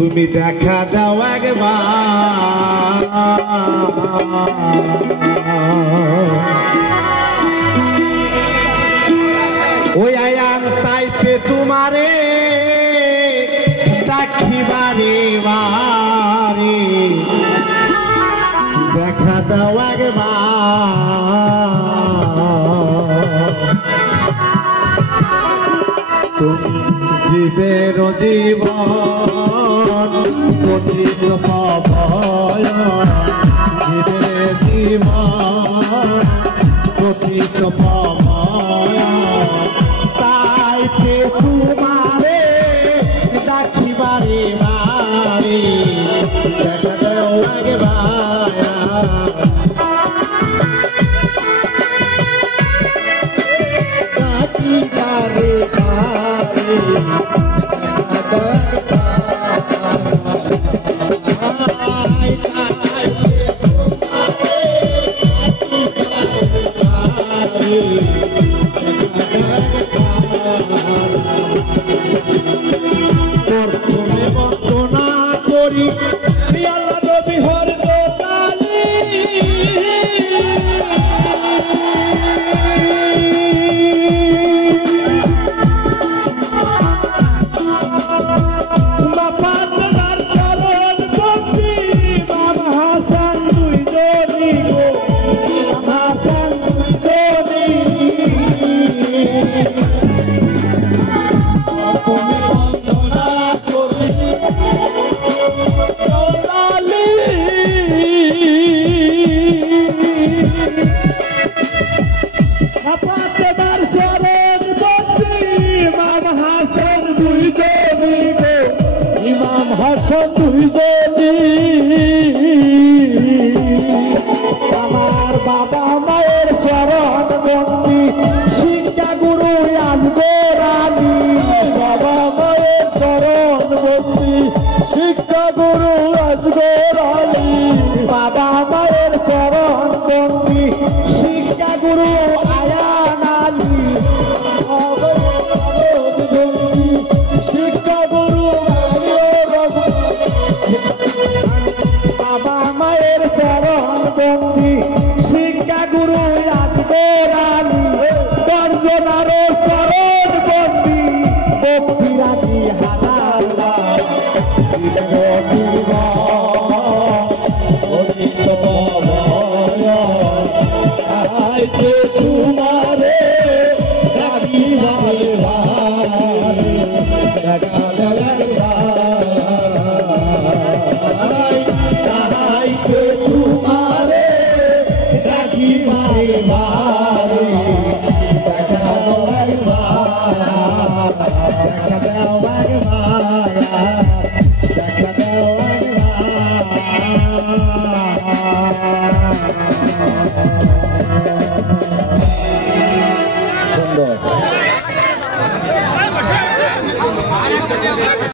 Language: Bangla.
তুমি দেখা দাও একবার ওই আয়ান চাইতে তোমারে ডাকিবারে বারে দেখা দাও একবার তুমি জীবের জীবন পতিত পাবন জীবের জীবন পতিত পাবন তাইতে তোমারে ডাকিবারে বারে দেখা দাও একবার ডাকিবারে বারে আমার বাবা মায়ের চরণ বন্দি শিক্ষা গুরু আসবে রানী বাবা মায়ের চরণ বন্দি শিক্ষা গুরু আসবে রানী বাবা মায়ের চরণ বন্দি শিক্ষা গুরু আয়ান আলী শিক্ষা গুরু বাবা মায়ের চরণ বন্দি শিক্ষা গুরু আসবে রানী দর্জনার চরণ বন্দি ভক্তি রাখি হাজার তোমারে গাড়ি তোমারে ডাকি মারে